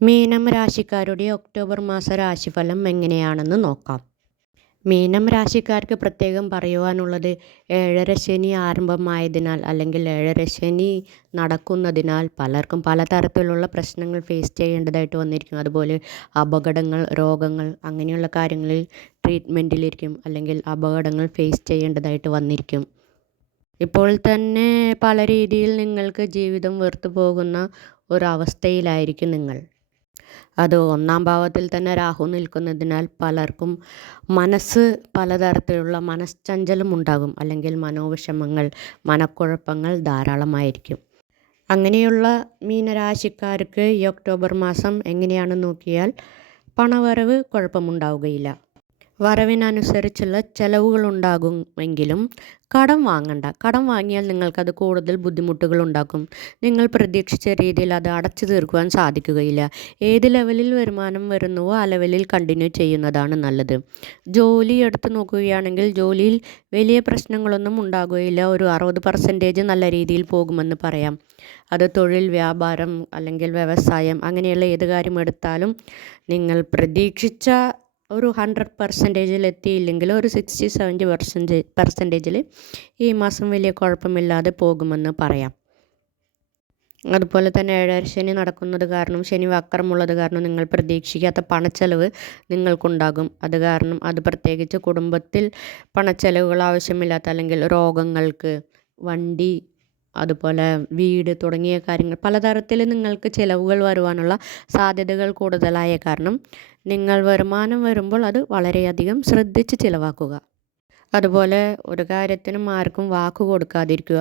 മീനം രാശിക്കാരുടെ October മാസ രാശിഫലം എങ്ങനെയാണെന്ന് നോക്കാം. മീനം രാശിക്കാർക്ക് പ്രത്യേകം പറയുവാനുള്ളത് ഏഴര ശനി ആരംഭമായതിനാൽ അല്ലെങ്കിൽ ഏഴര ശനി നടക്കുന്നതിനാൽ പലർക്കും പലതരത്തിലുള്ള പ്രശ്നങ്ങൾ ഫേസ് ചെയ്യേണ്ടതായിട്ട് വന്നിരിക്കും. അതുപോലെ അപകടങ്ങൾ രോഗങ്ങൾ അങ്ങനെയുള്ള കാര്യങ്ങളിൽ ട്രീറ്റ്മെന്റിലിരിക്കും അല്ലെങ്കിൽ അപകടങ്ങൾ ഫേസ് ചെയ്യേണ്ടതായിട്ട് വന്നിരിക്കും. ഇപ്പോൾ തന്നെ പല രീതിയിൽ നിങ്ങൾക്ക് ജീവിതം വെറുത്തു പോകുന്ന ഒരവസ്ഥയിലായിരിക്കും നിങ്ങൾ. അത് ഒന്നാം ഭാവത്തിൽ തന്നെ രാഹു നിൽക്കുന്നതിനാൽ പലർക്കും മനസ്സ് പലതരത്തിലുള്ള മനഃചഞ്ചലം ഉണ്ടാകും. അല്ലെങ്കിൽ മനോവിഷമങ്ങൾ മനക്കുഴപ്പങ്ങൾ ധാരാളമായിരിക്കും. അങ്ങനെയുള്ള മീനരാശിക്കാർക്ക് ഈ ഒക്ടോബർ മാസം എങ്ങനെയാണെന്ന് നോക്കിയാൽ പണവരവ് കുഴപ്പമുണ്ടാവുകയില്ല. വരവിനനുസരിച്ചുള്ള ചെലവുകളുണ്ടാകുമെങ്കിലും കടം വാങ്ങണ്ട. കടം വാങ്ങിയാൽ നിങ്ങൾക്കത് കൂടുതൽ ബുദ്ധിമുട്ടുകൾ ഉണ്ടാക്കും നിങ്ങൾ പ്രതീക്ഷിച്ച രീതിയിൽ അത് അടച്ചു തീർക്കുവാൻ സാധിക്കുകയില്ല. ഏത് ലെവലിൽ വരുമാനം വരുന്നുവോ ആ ലെവലിൽ കണ്ടിന്യൂ ചെയ്യുന്നതാണ് നല്ലത്. ജോലി എടുത്തു നോക്കുകയാണെങ്കിൽ ജോലിയിൽ വലിയ പ്രശ്നങ്ങളൊന്നും ഉണ്ടാകുകയില്ല. ഒരു അറുപത് പെർസെന്റേജ് നല്ല രീതിയിൽ പോകുമെന്ന് പറയാം. അത് തൊഴിൽ വ്യാപാരം അല്ലെങ്കിൽ വ്യവസായം അങ്ങനെയുള്ള ഏത് കാര്യം എടുത്താലും നിങ്ങൾ പ്രതീക്ഷിച്ച ഒരു ഹൺഡ്രഡ് പെർസെന്റേജിൽ എത്തിയില്ലെങ്കിൽ ഒരു സിക്സ്റ്റി സെവന്റി പെർസെന്റേജ് പെർസെന്റേജിൽ ഈ മാസം വലിയ കുഴപ്പമില്ലാതെ പോകുമെന്ന് പറയാം. അതുപോലെ തന്നെ ഏഴര ശനി നടക്കുന്നത് കാരണം ശനി വക്രമുള്ളത് കാരണം നിങ്ങൾ പ്രതീക്ഷിക്കാത്ത പണച്ചെലവ് നിങ്ങൾക്കുണ്ടാകും. അത് കാരണം അത് പ്രത്യേകിച്ച് കുടുംബത്തിൽ പണച്ചെലവുകൾ ആവശ്യമില്ലാത്ത അല്ലെങ്കിൽ രോഗങ്ങൾക്ക് വണ്ടി അതുപോലെ വീട് തുടങ്ങിയ കാര്യങ്ങൾ പലതരത്തിൽ നിങ്ങൾക്ക് ചിലവുകൾ വരുവാനുള്ള സാധ്യതകൾ കൂടുതലായ കാരണം നിങ്ങൾ വരുമാനം വരുമ്പോൾ അത് വളരെയധികം ശ്രദ്ധിച്ച് ചിലവാക്കുക. അതുപോലെ ഒരു കാര്യത്തിനും ആർക്കും വാക്ക് കൊടുക്കാതിരിക്കുക.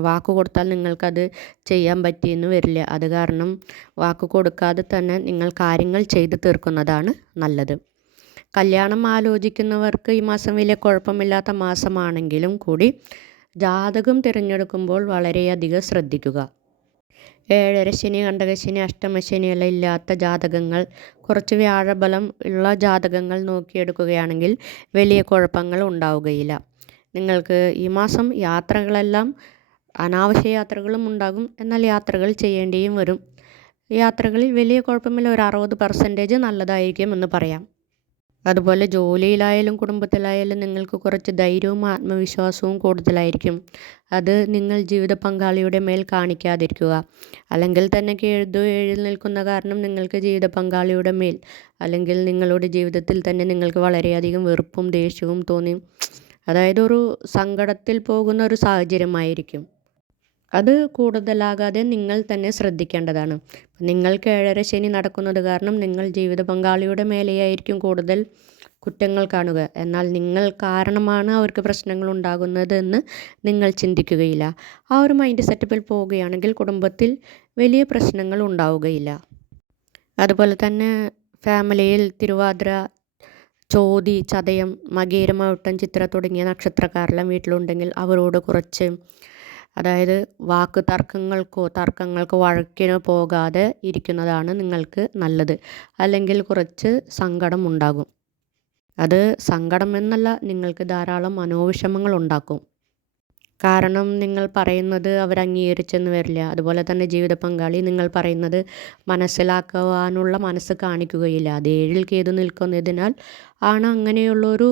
വാക്ക് കൊടുത്താൽ നിങ്ങൾക്കത് ചെയ്യാൻ പറ്റിയെന്ന് വരില്ല. അത് കാരണം വാക്ക് കൊടുക്കാതെ തന്നെ നിങ്ങൾ കാര്യങ്ങൾ ചെയ്തു തീർക്കുന്നതാണ് നല്ലത്. കല്യാണം ആലോചിക്കുന്നവർക്ക് ഈ മാസം വലിയ കുഴപ്പമില്ലാത്ത മാസമാണെങ്കിലും കൂടി ജാതകം തിരഞ്ഞെടുക്കുമ്പോൾ വളരെയധികം ശ്രദ്ധിക്കുക. ഏഴര ശനി കണ്ടകശനി അഷ്ടമശനി എല്ലാം ഇല്ലാത്ത ജാതകങ്ങൾ കുറച്ച് വ്യാഴബലം ഉള്ള ജാതകങ്ങൾ നോക്കിയെടുക്കുകയാണെങ്കിൽ വലിയ കുഴപ്പങ്ങൾ ഉണ്ടാവുകയില്ല. നിങ്ങൾക്ക് ഈ മാസം യാത്രകളെല്ലാം അനാവശ്യ യാത്രകളും ഉണ്ടാകും. എന്നാൽ യാത്രകൾ ചെയ്യേണ്ടിയും വരും. യാത്രകളിൽ വലിയ കുഴപ്പമില്ല. ഒരു അറുപത് പെർസെന്റേജ് നല്ലതായിരിക്കും എന്ന് പറയാം. അതുപോലെ ജോലിയിലായാലും കുടുംബത്തിലായാലും നിങ്ങൾക്ക് കുറച്ച് ധൈര്യവും ആത്മവിശ്വാസവും കൂടുതലായിരിക്കും. അത് നിങ്ങൾ ജീവിത പങ്കാളിയുടെ മേൽ കാണിക്കാതിരിക്കുക. അല്ലെങ്കിൽ തന്നെ കേഴുതോ എഴുതി നിൽക്കുന്ന കാരണം നിങ്ങൾക്ക് ജീവിത പങ്കാളിയുടെ മേൽ അല്ലെങ്കിൽ നിങ്ങളുടെ ജീവിതത്തിൽ തന്നെ നിങ്ങൾക്ക് വളരെയധികം വെറുപ്പും ദേഷ്യവും തോന്നി അതായത് ഒരു സങ്കടത്തിൽ പോകുന്ന ഒരു സാഹചര്യമായിരിക്കും. അത് കൂടുതലാകാതെ നിങ്ങൾ തന്നെ ശ്രദ്ധിക്കേണ്ടതാണ്. നിങ്ങൾക്ക് ഏഴര ശനി നടക്കുന്നത് കാരണം നിങ്ങൾ ജീവിത പങ്കാളിയുടെ മേലെയായിരിക്കും കൂടുതൽ കുറ്റങ്ങൾ കാണുക. എന്നാൽ നിങ്ങൾ കാരണമാണ് അവർക്ക് പ്രശ്നങ്ങൾ ഉണ്ടാകുന്നത് എന്ന് നിങ്ങൾ ചിന്തിക്കുകയില്ല. ആ ഒരു മൈൻഡ് സെറ്റപ്പിൽ പോവുകയാണെങ്കിൽ കുടുംബത്തിൽ വലിയ പ്രശ്നങ്ങൾ ഉണ്ടാവുകയില്ല. അതുപോലെ തന്നെ ഫാമിലിയിൽ തിരുവാതിര ചോതി ചതയം മകീരമാവട്ടം ചിത്ര തുടങ്ങിയ നക്ഷത്രക്കാരെല്ലാം വീട്ടിലുണ്ടെങ്കിൽ അവരോട് കുറച്ച് അതായത് വാക്ക് തർക്കങ്ങൾക്കോ തർക്കങ്ങൾക്കോ വഴക്കിനോ പോകാതെ ഇരിക്കുന്നതാണ് നിങ്ങൾക്ക് നല്ലത്. അല്ലെങ്കിൽ കുറച്ച് സങ്കടം ഉണ്ടാകും. അത് സങ്കടം എന്നല്ല നിങ്ങൾക്ക് ധാരാളം മനോവിഷമങ്ങൾ ഉണ്ടാക്കും. കാരണം നിങ്ങൾ പറയുന്നത് അവർ അംഗീകരിച്ചെന്ന് വരില്ല. അതുപോലെ തന്നെ ജീവിത പങ്കാളി നിങ്ങൾ പറയുന്നത് മനസ്സിലാക്കുവാനുള്ള മനസ്സ് കാണിക്കുകയില്ല. അത് ഏഴിൽ കേതു നിൽക്കുന്നതിനാൽ ആണ് അങ്ങനെയുള്ളൊരു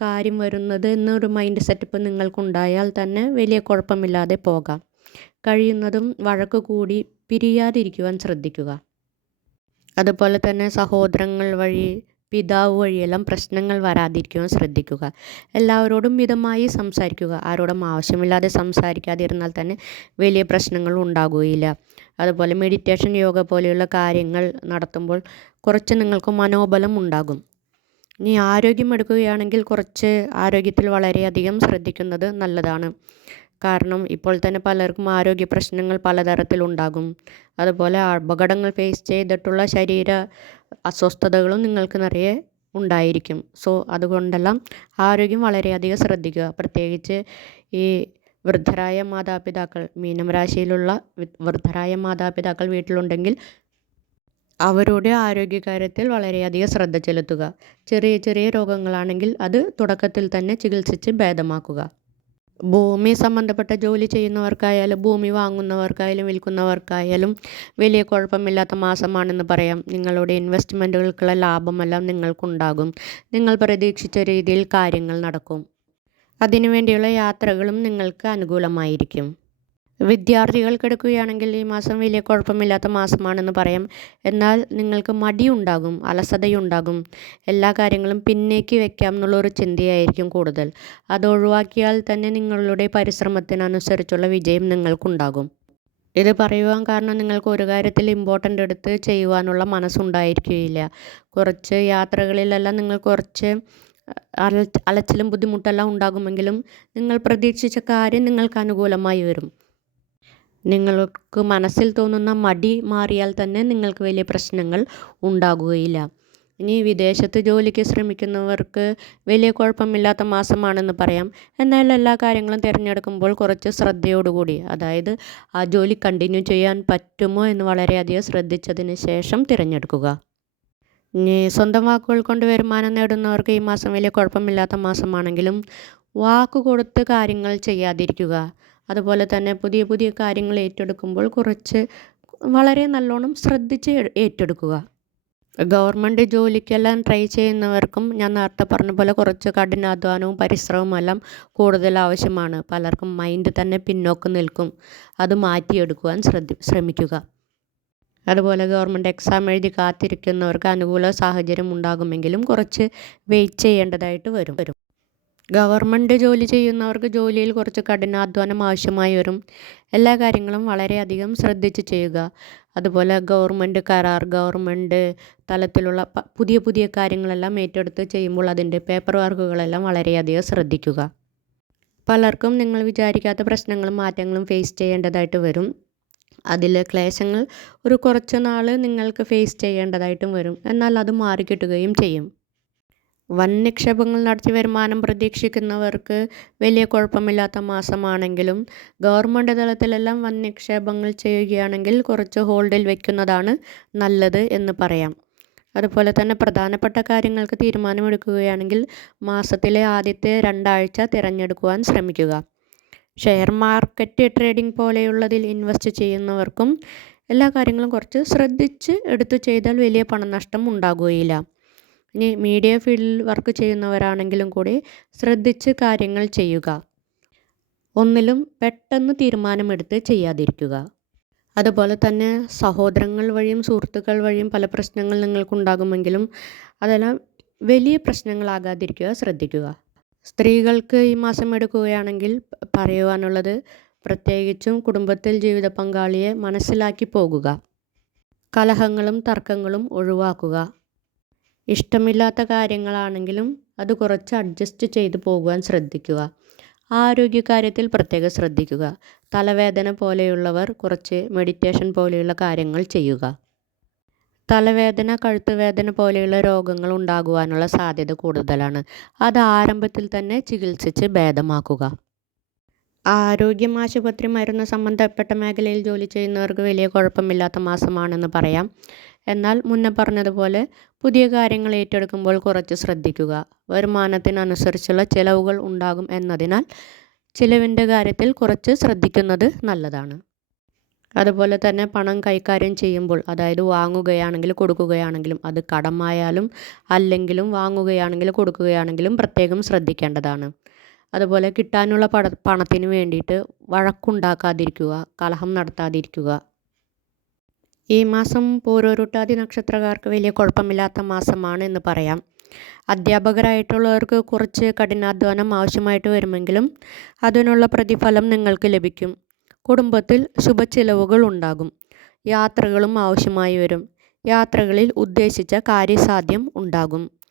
കാര്യം വരുന്നത് എന്നൊരു മൈൻഡ് സെറ്റപ്പ് നിങ്ങൾക്കുണ്ടായാൽ തന്നെ വലിയ കുഴപ്പമില്ലാതെ പോകാം. കഴിയുന്നതും വഴക്ക് കൂടി പിരിയാതിരിക്കുവാൻ ശ്രദ്ധിക്കുക. അതുപോലെ തന്നെ സഹോദരങ്ങൾ വഴി പിതാവ് വഴിയെല്ലാം പ്രശ്നങ്ങൾ വരാതിരിക്കുവാൻ ശ്രദ്ധിക്കുക. എല്ലാവരോടും മിതമായി സംസാരിക്കുക. ആരോടും ആവശ്യമില്ലാതെ സംസാരിക്കാതിരുന്നാൽ തന്നെ വലിയ പ്രശ്നങ്ങൾ ഉണ്ടാകുകയില്ല. അതുപോലെ മെഡിറ്റേഷൻ യോഗ പോലെയുള്ള കാര്യങ്ങൾ നടത്തുമ്പോൾ കുറച്ച് നിങ്ങൾക്ക് മനോബലം ഉണ്ടാകും. ഇനി ആരോഗ്യം എടുക്കുകയാണെങ്കിൽ കുറച്ച് ആരോഗ്യത്തിൽ വളരെയധികം ശ്രദ്ധിക്കുന്നത് നല്ലതാണ്. കാരണം ഇപ്പോൾ തന്നെ പലർക്കും ആരോഗ്യ പ്രശ്നങ്ങൾ പലതരത്തിലുണ്ടാകും അതുപോലെ അപകടങ്ങൾ ഫേസ് ചെയ്തിട്ടുള്ള ശരീര അസ്വസ്ഥതകളും നിങ്ങൾക്ക് നിറയെ ഉണ്ടായിരിക്കും. സോ അതുകൊണ്ടെല്ലാം ആരോഗ്യം വളരെയധികം ശ്രദ്ധിക്കുക. പ്രത്യേകിച്ച് ഈ വൃദ്ധരായ മാതാപിതാക്കൾ മീനം രാശിയിലുള്ള വൃദ്ധരായ മാതാപിതാക്കൾ വീട്ടിലുണ്ടെങ്കിൽ അവരുടെ ആരോഗ്യകാര്യത്തിൽ വളരെയധികം ശ്രദ്ധ ചെലുത്തുക. ചെറിയ ചെറിയ രോഗങ്ങളാണെങ്കിൽ അത് തുടക്കത്തിൽ തന്നെ ചികിത്സിച്ച് ഭേദമാക്കുക. ഭൂമി സംബന്ധപ്പെട്ട ജോലി ചെയ്യുന്നവർക്കായാലും ഭൂമി വാങ്ങുന്നവർക്കായാലും വിൽക്കുന്നവർക്കായാലും വലിയ കുഴപ്പമില്ലാത്ത മാസമാണെന്ന് പറയാം. നിങ്ങളുടെ ഇൻവെസ്റ്റ്മെന്റുകൾക്കുള്ള ലാഭമെല്ലാം നിങ്ങൾക്കുണ്ടാകും. നിങ്ങൾ പ്രതീക്ഷിച്ച രീതിയിൽ കാര്യങ്ങൾ നടക്കും. അതിനുവേണ്ടിയുള്ള യാത്രകളും നിങ്ങൾക്ക് അനുകൂലമായിരിക്കും. വിദ്യാർത്ഥികൾക്കെടുക്കുകയാണെങ്കിൽ ഈ മാസം വലിയ കുഴപ്പമില്ലാത്ത മാസമാണെന്ന് പറയാം. എന്നാൽ നിങ്ങൾക്ക് മടിയുണ്ടാകും അലസതയുണ്ടാകും. എല്ലാ കാര്യങ്ങളും പിന്നേക്ക് വെക്കാം എന്നുള്ളൊരു ചിന്തയായിരിക്കും കൂടുതൽ. അത് ഒഴിവാക്കിയാൽ തന്നെ നിങ്ങളുടെ പരിശ്രമത്തിനനുസരിച്ചുള്ള വിജയം നിങ്ങൾക്കുണ്ടാകും. ഇത് പറയുവാൻ കാരണം നിങ്ങൾക്ക് ഒരു കാര്യത്തിൽ ഇമ്പോർട്ടന്റ് എടുത്ത് ചെയ്യുവാനുള്ള മനസ്സുണ്ടായിരിക്കുകയില്ല. കുറച്ച് യാത്രകളിലെല്ലാം നിങ്ങൾ കുറച്ച് അല അലച്ചിലും ബുദ്ധിമുട്ടെല്ലാം ഉണ്ടാകുമെങ്കിലും നിങ്ങൾ പ്രതീക്ഷിച്ച കാര്യം നിങ്ങൾക്ക് അനുകൂലമായി വരും. നിങ്ങൾക്ക് മനസ്സിൽ തോന്നുന്ന മടി മാറിയാൽ തന്നെ നിങ്ങൾക്ക് വലിയ പ്രശ്നങ്ങൾ ഉണ്ടാകുകയില്ല. ഇനി വിദേശത്ത് ജോലിക്ക് ശ്രമിക്കുന്നവർക്ക് വലിയ കുഴപ്പമില്ലാത്ത മാസമാണെന്ന് പറയാം. എന്നാൽ എല്ലാ കാര്യങ്ങളും തിരഞ്ഞെടുക്കുമ്പോൾ കുറച്ച് ശ്രദ്ധയോടുകൂടി അതായത് ആ ജോലി കണ്ടിന്യൂ ചെയ്യാൻ പറ്റുമോ എന്ന് വളരെയധികം ശ്രദ്ധിച്ചതിന് ശേഷം തിരഞ്ഞെടുക്കുക. ഇനി സ്വന്തം വാക്കുകൾ കൊണ്ട് വരുമാനം നേടുന്നവർക്ക് ഈ മാസം വലിയ കുഴപ്പമില്ലാത്ത മാസമാണെങ്കിലും വാക്ക് കൊടുത്ത് കാര്യങ്ങൾ ചെയ്യാതിരിക്കുക. അതുപോലെ തന്നെ പുതിയ പുതിയ കാര്യങ്ങൾ ഏറ്റെടുക്കുമ്പോൾ കുറച്ച് വളരെ നല്ലോണം ശ്രദ്ധിച്ച് ഏറ്റെടുക്കുക. ഗവൺമെന്റ് ജോലിക്കെല്ലാം ട്രൈ ചെയ്യുന്നവർക്കും ഞാൻ നേരത്തെ പറഞ്ഞ പോലെ കുറച്ച് കഠിനാധ്വാനവും പരിശ്രമവും എല്ലാം കൂടുതൽ ആവശ്യമാണ്. പലർക്കും മൈൻഡ് തന്നെ പിന്നോക്കം നിൽക്കും. അത് മാറ്റിയെടുക്കുവാൻ ശ്രദ്ധി ശ്രമിക്കുക. അതുപോലെ ഗവൺമെന്റ് എക്സാം എഴുതി കാത്തിരിക്കുന്നവർക്ക് അനുകൂല സാഹചര്യം ഉണ്ടാകുമെങ്കിലും കുറച്ച് വെയിറ്റ് ചെയ്യേണ്ടതായിട്ട് വരും വരും. ഗവൺമെന്റ് ജോലി ചെയ്യുന്നവർക്ക് ജോലിയിൽ കുറച്ച് കഠിനാധ്വാനം ആവശ്യമായി വരും. എല്ലാ കാര്യങ്ങളും വളരെയധികം ശ്രദ്ധിച്ച് ചെയ്യുക. അതുപോലെ ഗവൺമെന്റ് കരാർ ഗവൺമെന്റ് തലത്തിലുള്ള പുതിയ പുതിയ കാര്യങ്ങളെല്ലാം ഏറ്റെടുത്ത് ചെയ്യുമ്പോൾ അതിന്റെ പേപ്പർ വർക്കുകളെല്ലാം വളരെയധികം ശ്രദ്ധിക്കുക. പലർക്കും നിങ്ങൾ വിചാരിക്കാത്ത പ്രശ്നങ്ങളും മാറ്റങ്ങളും ഫേസ് ചെയ്യേണ്ടതായിട്ട് വരും. അതിൽ ക്ലേശങ്ങൾ ഒരു കുറച്ച് നാൾ നിങ്ങൾക്ക് ഫേസ് ചെയ്യേണ്ടതായിട്ടും വരും. എന്നാൽ അത് മാറിക്കിട്ടുകയും ചെയ്യും. വൻ നിക്ഷേപങ്ങൾ നടത്തി വരുമാനം പ്രതീക്ഷിക്കുന്നവർക്ക് വലിയ കുഴപ്പമില്ലാത്ത മാസമാണെങ്കിലും ഗവൺമെന്റ് തലത്തിലെല്ലാം വൻ നിക്ഷേപങ്ങൾ ചെയ്യുകയാണെങ്കിൽ കുറച്ച് ഹോൾഡിൽ വയ്ക്കുന്നതാണ് നല്ലത് എന്ന് പറയാം. അതുപോലെ തന്നെ പ്രധാനപ്പെട്ട കാര്യങ്ങൾക്ക് തീരുമാനമെടുക്കുകയാണെങ്കിൽ മാസത്തിലെ ആദ്യത്തെ രണ്ടാഴ്ച തിരഞ്ഞെടുക്കുവാൻ ശ്രമിക്കുക. ഷെയർ മാർക്കറ്റ് ട്രേഡിംഗ് പോലെയുള്ളതിൽ ഇൻവെസ്റ്റ് ചെയ്യുന്നവർക്കും എല്ലാ കാര്യങ്ങളും കുറച്ച് ശ്രദ്ധിച്ച് എടുത്തു ചെയ്താൽ വലിയ പണനഷ്ടം ഉണ്ടാകുകയില്ല. ഇനി മീഡിയ ഫീൽഡിൽ വർക്ക് ചെയ്യുന്നവരാണെങ്കിലും കൂടി ശ്രദ്ധിച്ച് കാര്യങ്ങൾ ചെയ്യുക. ഒന്നിലും പെട്ടെന്ന് തീരുമാനമെടുത്ത് ചെയ്യാതിരിക്കുക. അതുപോലെ തന്നെ സഹോദരങ്ങൾ വഴിയും സുഹൃത്തുക്കൾ വഴിയും പല പ്രശ്നങ്ങൾ നിങ്ങൾക്കുണ്ടാകുമെങ്കിലും അതെല്ലാം വലിയ പ്രശ്നങ്ങളാകാതിരിക്കുക ശ്രദ്ധിക്കുക. സ്ത്രീകൾക്ക് ഈ മാസം എടുക്കുകയാണെങ്കിൽ പറയുവാനുള്ളത് പ്രത്യേകിച്ചും കുടുംബത്തിൽ ജീവിത പങ്കാളിയെ മനസ്സിലാക്കി പോകുക. കലഹങ്ങളും തർക്കങ്ങളും ഒഴിവാക്കുക. ഇഷ്ടമില്ലാത്ത കാര്യങ്ങളാണെങ്കിലും അത് കുറച്ച് അഡ്ജസ്റ്റ് ചെയ്ത് പോകുവാൻ ശ്രദ്ധിക്കുക. ആരോഗ്യകാര്യത്തിൽ പ്രത്യേകം ശ്രദ്ധിക്കുക. തലവേദന പോലെയുള്ളവർ കുറച്ച് മെഡിറ്റേഷൻ പോലെയുള്ള കാര്യങ്ങൾ ചെയ്യുക. തലവേദന കഴുത്തുവേദന പോലെയുള്ള രോഗങ്ങൾ ഉണ്ടാകുവാനുള്ള സാധ്യത കൂടുതലാണ്. അത് ആരംഭത്തിൽ തന്നെ ചികിത്സിച്ച് ഭേദമാക്കുക. ആരോഗ്യം ആശുപത്രി മരുന്ന് സംബന്ധപ്പെട്ട മേഖലയിൽ ജോലി ചെയ്യുന്നവർക്ക് വലിയ കുഴപ്പമില്ലാത്ത മാസമാണെന്ന് പറയാം. എന്നാൽ മുന്നേ പറഞ്ഞതുപോലെ പുതിയ കാര്യങ്ങൾ ഏറ്റെടുക്കുമ്പോൾ കുറച്ച് ശ്രദ്ധിക്കുക. വരുമാനത്തിനനുസരിച്ചുള്ള ചിലവുകൾ ഉണ്ടാകും എന്നതിനാൽ ചിലവിന്റെ കാര്യത്തിൽ കുറച്ച് ശ്രദ്ധിക്കുന്നത് നല്ലതാണ്. അതുപോലെ തന്നെ പണം കൈകാര്യം ചെയ്യുമ്പോൾ അതായത് വാങ്ങുകയാണെങ്കിൽ കൊടുക്കുകയാണെങ്കിലും അത് കടമായാലും അല്ലെങ്കിലും വാങ്ങുകയാണെങ്കിൽ കൊടുക്കുകയാണെങ്കിലും പ്രത്യേകം ശ്രദ്ധിക്കേണ്ടതാണ്. അതുപോലെ കിട്ടാനുള്ള പട പണത്തിന് വേണ്ടിയിട്ട് വഴക്കുണ്ടാക്കാതിരിക്കുക കലഹം നടത്താതിരിക്കുക. ഈ മാസം പൂരോരുട്ടാതി നക്ഷത്രക്കാർക്ക് വലിയ കുഴപ്പമില്ലാത്ത മാസമാണ് എന്ന് പറയാം. അധ്യാപകരായിട്ടുള്ളവർക്ക് കുറച്ച് കഠിനാധ്വാനം ആവശ്യമായിട്ട് വരുമെങ്കിലും അതിനുള്ള പ്രതിഫലം നിങ്ങൾക്ക് ലഭിക്കും. കുടുംബത്തിൽ ശുഭച്ചിലവുകൾ ഉണ്ടാകും. യാത്രകളും ആവശ്യമായി വരും. യാത്രകളിൽ ഉദ്ദേശിച്ച കാര്യസാധ്യം ഉണ്ടാകും.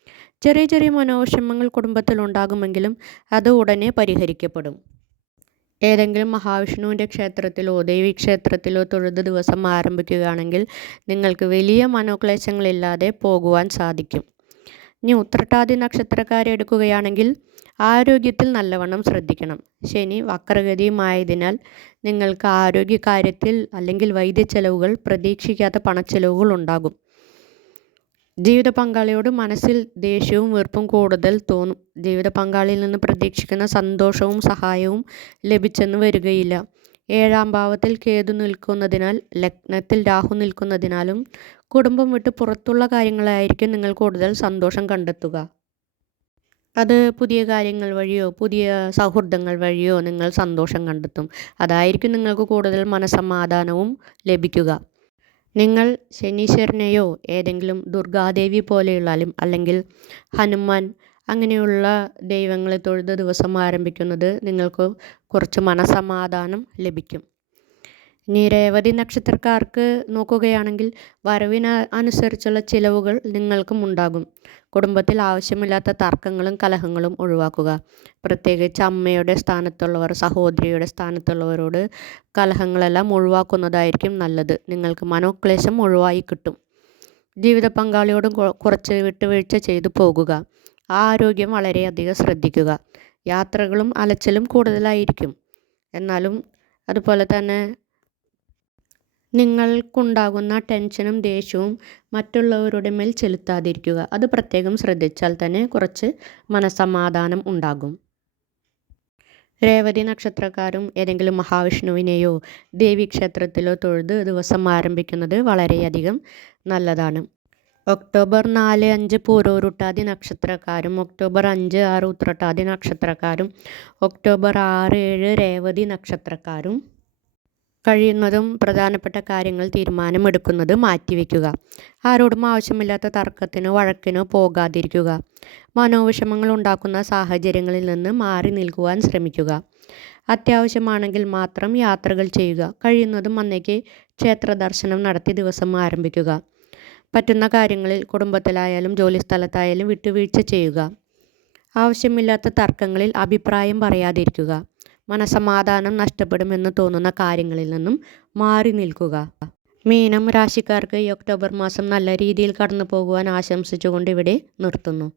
ചെറിയ ചെറിയ മനോവിഷമങ്ങൾ കുടുംബത്തിൽ ഉണ്ടാകുമെങ്കിലും അത് ഉടനെ പരിഹരിക്കപ്പെടും. ഏതെങ്കിലും മഹാവിഷ്ണുവിന്റെ ക്ഷേത്രത്തിലോ ദേവി ക്ഷേത്രത്തിലോ തൊഴുത് ദിവസം ആരംഭിക്കുകയാണെങ്കിൽ നിങ്ങൾക്ക് വലിയ മനോക്ലേശങ്ങളില്ലാതെ പോകുവാൻ സാധിക്കും. ഇനി ഉത്രട്ടാതി നക്ഷത്രക്കാരെ എടുക്കുകയാണെങ്കിൽ ആരോഗ്യത്തിൽ നല്ലവണ്ണം ശ്രദ്ധിക്കണം. ശനി വക്രഗതിയുമായതിനാൽ നിങ്ങൾക്ക് ആരോഗ്യകാര്യത്തിൽ അല്ലെങ്കിൽ വൈദ്യ ചെലവുകൾ പ്രതീക്ഷിക്കാത്ത പണച്ചെലവുകൾ ഉണ്ടാകും. ജീവിത പങ്കാളിയോട് മനസ്സിൽ ദേഷ്യവും വെറുപ്പും കൂടുതൽ തോന്നും. ജീവിത പങ്കാളിയിൽ നിന്ന് പ്രതീക്ഷിക്കുന്ന സന്തോഷവും സഹായവും ലഭിച്ചെന്ന് വരികയില്ല. ഏഴാം ഭാവത്തിൽ കേതു നിൽക്കുന്നതിനാൽ ലഗ്നത്തിൽ രാഹു നിൽക്കുന്നതിനാലും കുടുംബം വിട്ട് പുറത്തുള്ള കാര്യങ്ങളായിരിക്കും നിങ്ങൾ കൂടുതൽ സന്തോഷം കണ്ടെത്തുക. അത് പുതിയ കാര്യങ്ങൾ വഴിയോ പുതിയ സൗഹൃദങ്ങൾ വഴിയോ നിങ്ങൾ സന്തോഷം കണ്ടെത്തും. അതായിരിക്കും നിങ്ങൾക്ക് കൂടുതൽ മനസമാധാനവും ലഭിക്കുക. നിങ്ങൾ ശനീശ്വരനെയോ ഏതെങ്കിലും ദുർഗാദേവി പോലെയുള്ളാലും അല്ലെങ്കിൽ ഹനുമാൻ അങ്ങനെയുള്ള ദൈവങ്ങളെ തൊഴുത് ദിവസം ആരംഭിക്കുന്നത് നിങ്ങൾക്ക് കുറച്ച് മനസമാധാനം ലഭിക്കും. ഇനി രേവതി നക്ഷത്രക്കാർക്ക് നോക്കുകയാണെങ്കിൽ വരവിന് അനുസരിച്ചുള്ള ചിലവുകൾ നിങ്ങൾക്കും ഉണ്ടാകും. കുടുംബത്തിൽ ആവശ്യമില്ലാത്ത തർക്കങ്ങളും കലഹങ്ങളും ഒഴിവാക്കുക. പ്രത്യേകിച്ച് അമ്മയുടെ സ്ഥാനത്തുള്ളവർ സഹോദരിയുടെ സ്ഥാനത്തുള്ളവരോട് കലഹങ്ങളെല്ലാം ഒഴിവാക്കുന്നതായിരിക്കും നല്ലത്. നിങ്ങൾക്ക് മനോക്ലേശം ഒഴിവായി കിട്ടും. ജീവിത പങ്കാളിയോടും കുറച്ച് വിട്ടുവീഴ്ച ചെയ്തു പോകുക. ആരോഗ്യം വളരെയധികം ശ്രദ്ധിക്കുക. യാത്രകളും അലച്ചിലും കൂടുതലായിരിക്കും. എന്നാലും അതുപോലെ തന്നെ നിങ്ങൾക്കുണ്ടാകുന്ന ടെൻഷനും ദേഷ്യവും മറ്റുള്ളവരുടെ മേൽ ചെലുത്താതിരിക്കുക. അത് പ്രത്യേകം ശ്രദ്ധിച്ചാൽ തന്നെ കുറച്ച് മനസമാധാനം ഉണ്ടാകും. രേവതി നക്ഷത്രക്കാരും ഏതെങ്കിലും മഹാവിഷ്ണുവിനെയോ ദേവീക്ഷേത്രത്തിലോ തൊഴുത് ദിവസം ആരംഭിക്കുന്നത് വളരെയധികം നല്ലതാണ്. ഒക്ടോബർ നാല് അഞ്ച് പൂരോരുട്ടാതി നക്ഷത്രക്കാരും ഒക്ടോബർ അഞ്ച് ആറ് ഉത്രട്ടാതി നക്ഷത്രക്കാരും ഒക്ടോബർ ആറ് ഏഴ് രേവതി നക്ഷത്രക്കാരും കഴിയുന്നതും പ്രധാനപ്പെട്ട കാര്യങ്ങൾ തീരുമാനമെടുക്കുന്നത് മാറ്റിവെക്കുക. ആരോടും ആവശ്യമില്ലാത്ത തർക്കത്തിനോ വഴക്കിനോ പോകാതിരിക്കുക. മനോവിഷമങ്ങൾ ഉണ്ടാക്കുന്ന സാഹചര്യങ്ങളിൽ നിന്ന് മാറി നിൽക്കുവാൻ ശ്രമിക്കുക. അത്യാവശ്യമാണെങ്കിൽ മാത്രം യാത്രകൾ ചെയ്യുക. കഴിയുന്നതും അന്നേക്ക് ക്ഷേത്ര ദർശനം നടത്തി ദിവസം ആരംഭിക്കുക. പറ്റുന്ന കാര്യങ്ങളിൽ കുടുംബത്തിലായാലും ജോലിസ്ഥലത്തായാലും വിട്ടുവീഴ്ച ചെയ്യുക. ആവശ്യമില്ലാത്ത തർക്കങ്ങളിൽ അഭിപ്രായം പറയാതിരിക്കുക. മനസമാധാനം നഷ്ടപ്പെടുമെന്ന് തോന്നുന്ന കാര്യങ്ങളിൽ നിന്നും മാറി നിൽക്കുക. മീനം രാശിക്കാർക്ക് ഈ ഒക്ടോബർ മാസം നല്ല രീതിയിൽ കടന്നു പോകുവാൻ ആശംസിച്ചുകൊണ്ട് ഇവിടെ നിർത്തുന്നു.